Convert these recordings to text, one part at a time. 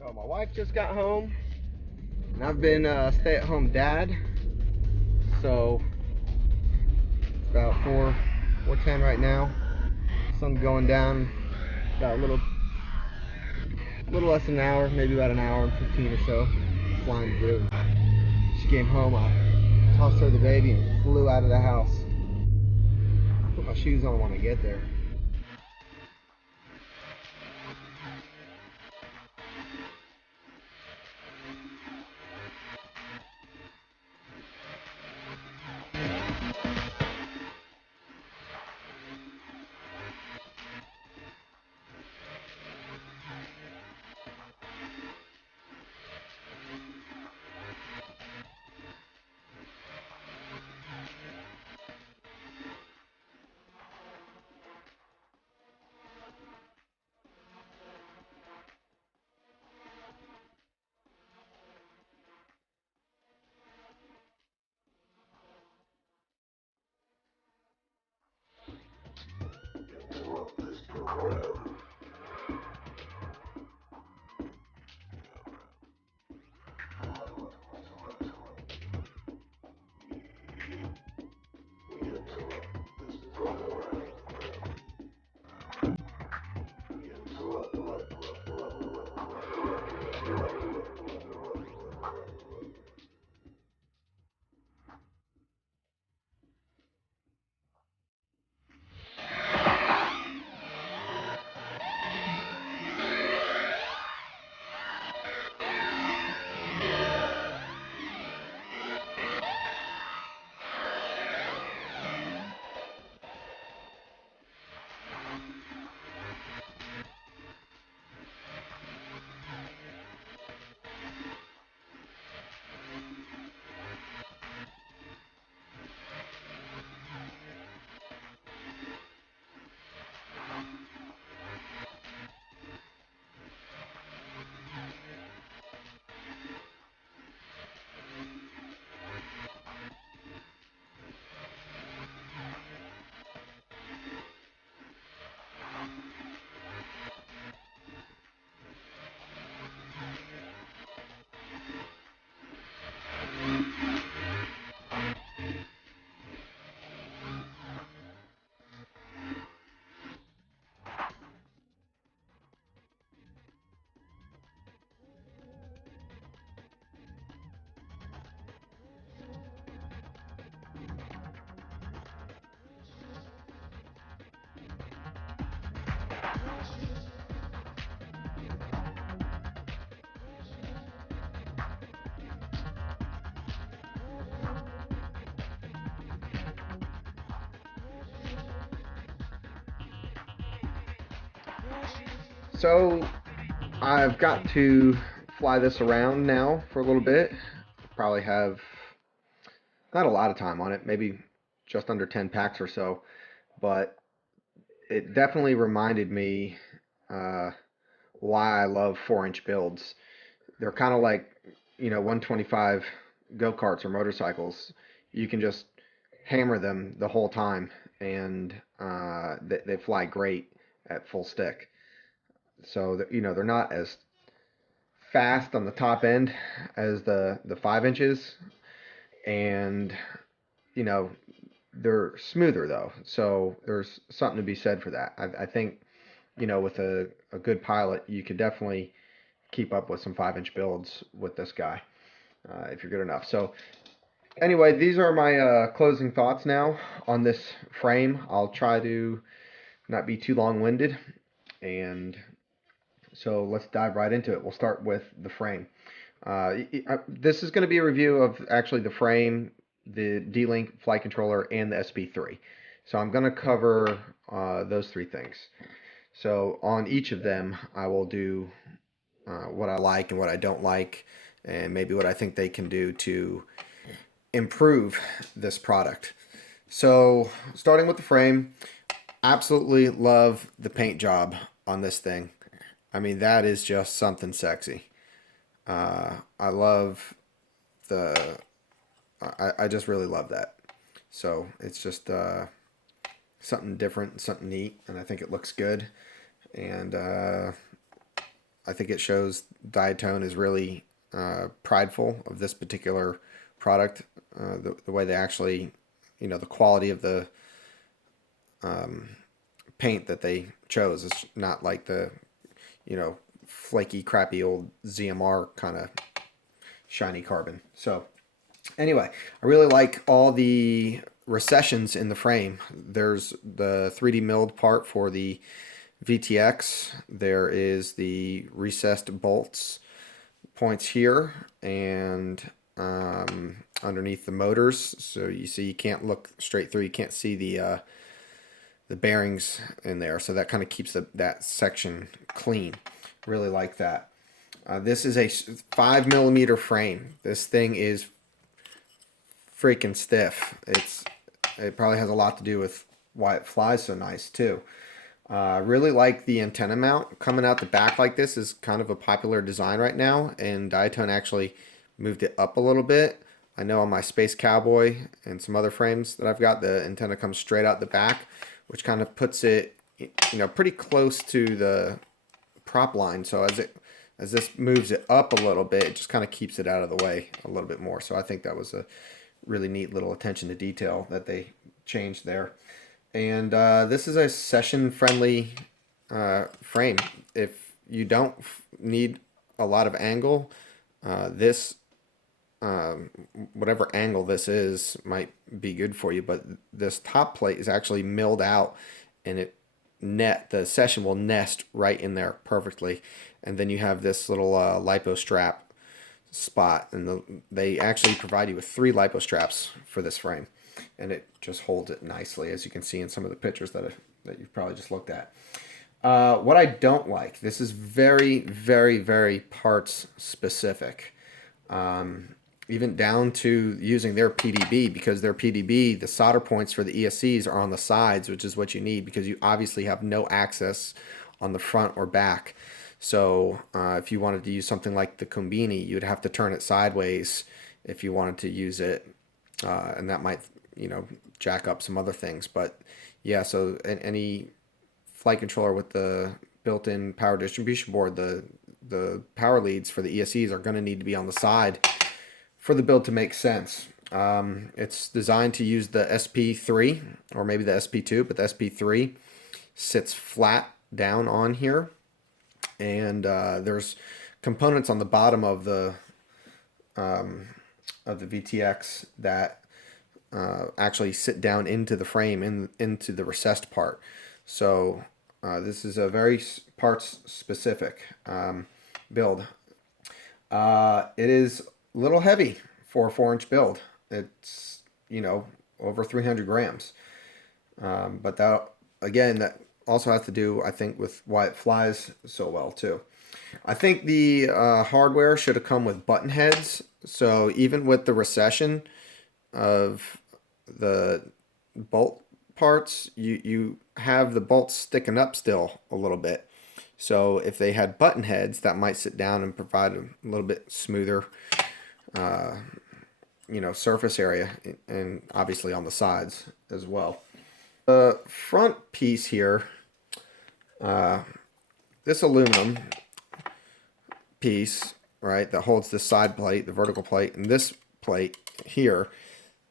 So my wife just got home, and I've been stay-at-home dad. So it's about 4:10 right now. Sun's going down. About a little less than an hour, maybe about an hour and 15 or so. Flying through. She came home. I tossed her the baby and flew out of the house. Put my shoes on when I get there. So I've got to fly this around now for a little bit. Probably have not a lot of time on it, maybe just under 10 packs or so, but it definitely reminded me uh, why I love 4-inch builds. They're kind of like, 125 go-karts or motorcycles. You can just hammer them the whole time, and they fly great at full stick. So, they're not as fast on the top end as the 5 inches, and you know they're smoother though. So there's something to be said for that. I think with a good pilot, you could definitely keep up with some 5-inch builds with this guy if you're good enough. So anyway, these are my closing thoughts now on this frame. I'll try to not be too long-winded, and so let's dive right into it. We'll start with the frame. This is going to be a review of actually the frame, the D-Link flight controller, and the SP3. So I'm going to cover those three things. So on each of them, I will do what I like and what I don't like, and maybe what I think they can do to improve this product. So starting with the frame, absolutely love the paint job on this thing. I mean, that is just something sexy. I love the. I just really love that. So it's just something different, something neat, and I think it looks good. And I think it shows Diatone is really prideful of this particular product. The way they actually, the quality of the paint that they chose is not like the, flaky, crappy old ZMR kind of shiny carbon. So anyway, I really like all the recessions in the frame. There's the 3D milled part for the VTX. There is the recessed bolts points here and underneath the motors. So you see you can't look straight through. You can't see the bearings in there. So that kind of keeps that section clean. Really like that. This is a 5mm frame. This thing is freaking stiff. It probably has a lot to do with why it flies so nice too. Really like the antenna mount coming out the back like this is kind of a popular design right now, and Diatone actually moved it up a little bit. I know on my Space Cowboy and some other frames that I've got, the antenna comes straight out the back, which kind of puts it, pretty close to the prop line. So as this moves it up a little bit, it just kind of keeps it out of the way a little bit more. So I think that was a really neat little attention to detail that they changed there. And this is a session-friendly frame. If you don't need a lot of angle, this, whatever angle this is, might be good for you. But this top plate is actually milled out, and the session will nest right in there perfectly. And then you have this little lipo strap spot, and they actually provide you with 3 lipo straps for this frame, and it just holds it nicely, as you can see in some of the pictures that you've probably just looked at. What I don't like, this is very, very, very parts specific, even down to using their PDB, because their PDB, the solder points for the ESCs are on the sides, which is what you need because you obviously have no access on the front or back. So if you wanted to use something like the Combini, you'd have to turn it sideways if you wanted to use it, and that might, jack up some other things. But yeah, so any flight controller with the built-in power distribution board, the power leads for the ESCs are going to need to be on the side for the build to make sense. It's designed to use the SP3 or maybe the SP2, but the SP3 sits flat down on here. And there's components on the bottom of the VTX that actually sit down into the frame, into the recessed part. So this is a very parts specific build. It is a little heavy for a 4-inch build. It's over 300 grams. But that also has to do, I think, with why it flies so well too. I think the hardware should have come with button heads. So even with the recession of the bolt parts, you have the bolts sticking up still a little bit. So if they had button heads, that might sit down and provide a little bit smoother surface area, and obviously on the sides as well. The front piece here, this aluminum piece, right, that holds this side plate, the vertical plate, and this plate here,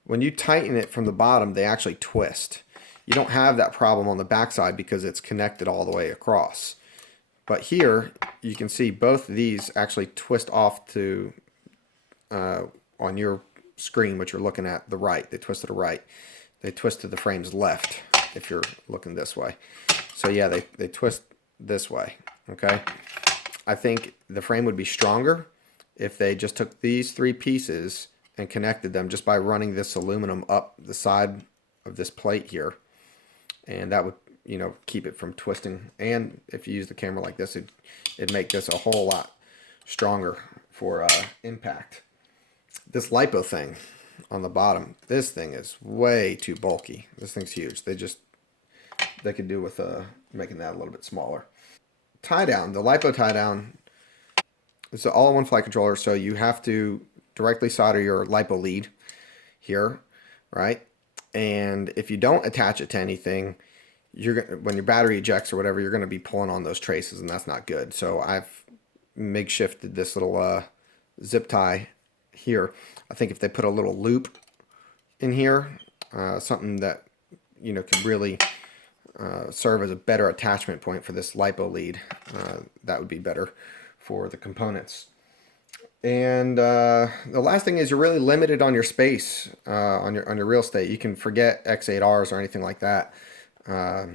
when you tighten it from the bottom, they actually twist. You don't have that problem on the backside because it's connected all the way across. But here, you can see both of these actually twist off to, on your screen, which you're looking at, the right. They twist to the right. They twist to the frame's left if you're looking this way. So yeah, they twist this way, okay? I think the frame would be stronger if they just took these 3 pieces and connected them just by running this aluminum up the side of this plate here. And that would, keep it from twisting. And if you use the camera like this, it'd make this a whole lot stronger for impact. This lipo thing on the bottom, this thing is way too bulky. This thing's huge. They could do with making that a little bit smaller. Tie down, the lipo tie down, it's an all-in-one flight controller, so you have to directly solder your lipo lead here, right? And if you don't attach it to anything, when your battery ejects or whatever, you're going to be pulling on those traces, and that's not good. So I've makeshifted this little zip tie here. I think if they put a little loop in here, something that could really serve as a better attachment point for this LiPo lead, that would be better for the components. And the last thing is you're really limited on your space, on your real estate. You can forget X8Rs or anything like that. I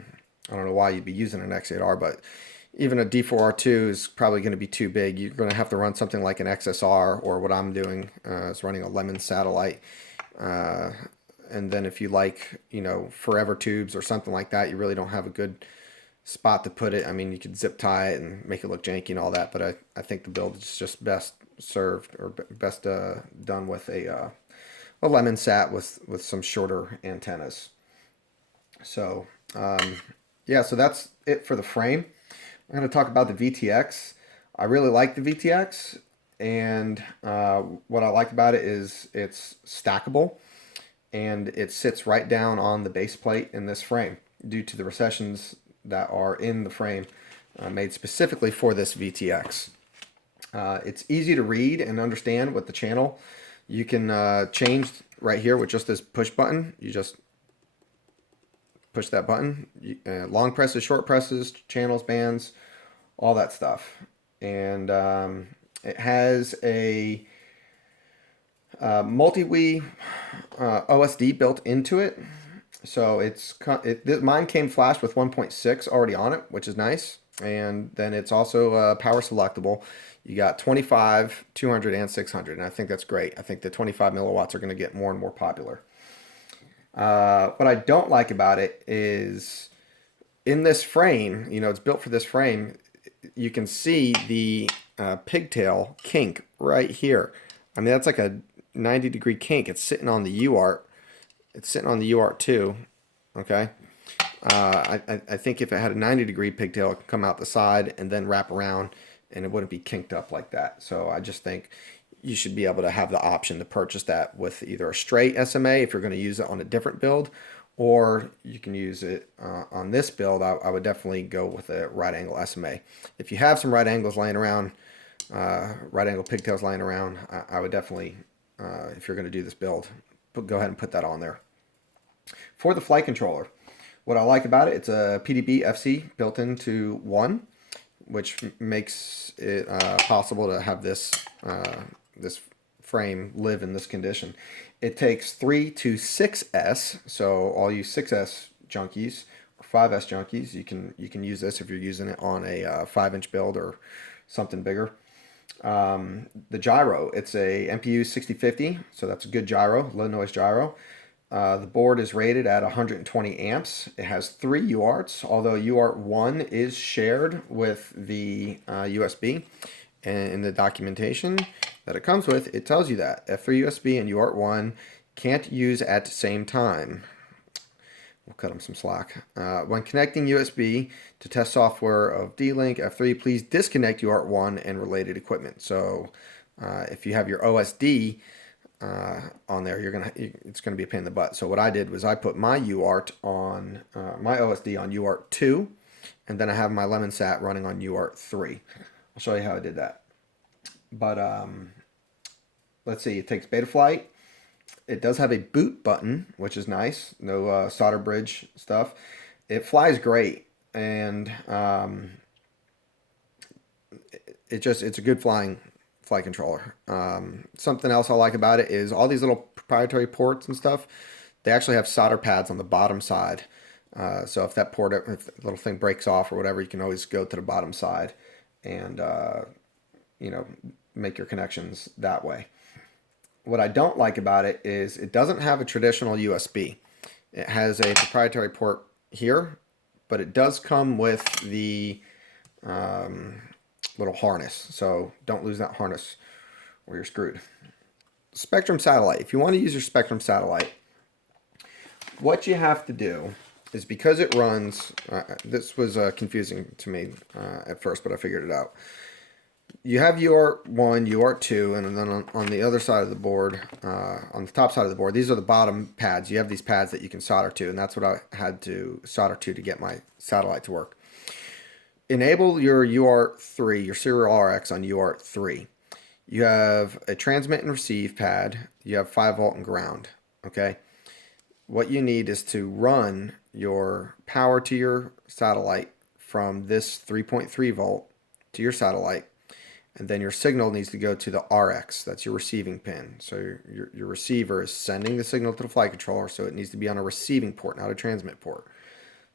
don't know why you'd be using an X8R, but even a D4R2 is probably going to be too big. You're going to have to run something like an XSR, or what I'm doing is running a Lemon satellite. And then if you like, forever tubes or something like that, you really don't have a good spot to put it. I mean, you could zip tie it and make it look janky and all that, but I think the build is just best served, or best done with a Lemon sat with some shorter antennas. So yeah, so that's it for the frame. I'm going to talk about the VTX. I really like the VTX, and what I like about it is it's stackable, and it sits right down on the base plate in this frame due to the recessions that are in the frame made specifically for this VTX. It's easy to read and understand with the channel. You can change right here with just this push button. You just push that button. Long presses, short presses, channels, bands, all that stuff. And it has a multi-Wii OSD built into it. So mine came flashed with 1.6 already on it, which is nice. And then it's also power selectable. You got 25, 200, and 600, and I think that's great. I think the 25 milliwatts are going to get more and more popular. What I don't like about it is in this frame, it's built for this frame, you can see the pigtail kink right here. I mean, that's like a 90-degree kink. It's sitting on the UART. It's sitting on the UART too. Okay. I think if it had a 90-degree pigtail, it could come out the side and then wrap around, and it wouldn't be kinked up like that. So I just think you should be able to have the option to purchase that with either a straight SMA if you're going to use it on a different build, or you can use it on this build. I would definitely go with a right angle SMA. If you have some right angles laying around, right angle pigtails laying around, I would definitely, if you're going to do this build, go ahead and put that on there. For the flight controller, what I like about it, it's a PDB FC built into one, which makes it possible to have this this frame live in this condition. It takes 3 to 6S, so all you 6S junkies or 5S junkies, you can use this if you're using it on a 5-inch build or something bigger. The gyro, it's a MPU 6050, so that's a good gyro, low noise gyro. The board is rated at 120 amps. It has 3 UARTs, although UART 1 is shared with the USB. And in the documentation that it comes with, it tells you that F3 USB and UART 1 can't use at the same time. We'll cut them some slack. When connecting USB to test software of Dlink F3, please disconnect UART 1 and related equipment. So if you have your OSD on there, it's gonna be a pain in the butt. So what I did was I put my UART on my OSD on UART 2, and then I have my Lemon sat running on UART 3. I'll show you how I did that. But let's see, it takes Betaflight. It does have a boot button, which is nice. No solder bridge stuff. It flies great, and it's a good flight controller. Something else I like about it is all these little proprietary ports and stuff. They actually have solder pads on the bottom side. So if that if the little thing breaks off or whatever, you can always go to the bottom side and make your connections that way. What I don't like about it is it doesn't have a traditional USB. It has a proprietary port here, but it does come with the little harness. So don't lose that harness or you're screwed. Spectrum satellite. If you want to use your Spectrum satellite, what you have to do is, because it runs, this was confusing to me at first, but I figured it out. You have UART 1, UART 2, and then on the other side of the board, on the top side of the board, these are the bottom pads. You have these pads that you can solder to, and that's what I had to solder to get my satellite to work. enable your UART3, your serial RX on UART3. You have a transmit and receive pad. You have 5-volt and ground. Okay. What you need is to run your power to your satellite from this 3.3 volt to your satellite, and then your signal needs to go to the RX. That's your receiving pin. So your receiver is sending the signal to the flight controller, so it needs to be on a receiving port, not a transmit port.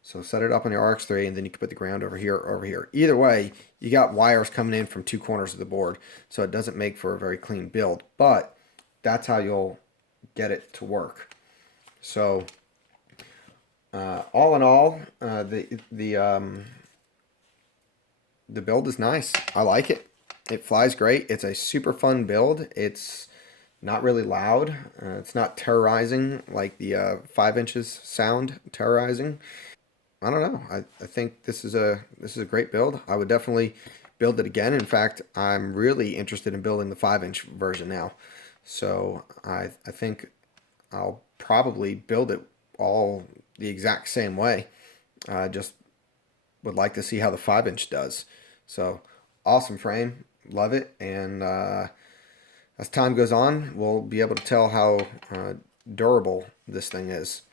So set it up on your RX3, and then you can put the ground over here or over here. Either way, you got wires coming in from 2 corners of the board, so it doesn't make for a very clean build, but that's how you'll get it to work. So all in all, the build is nice. I like it. It flies great. It's a super fun build. It's not really loud. It's not terrorizing like the 5 inches sound terrorizing. I don't know. I think this is a great build. I would definitely build it again. In fact, I'm really interested in building the 5-inch version now. So I think I'll probably build it all the exact same way. Just would like to see how the 5-inch does. So awesome frame, love it, and as time goes on, we'll be able to tell how durable this thing is.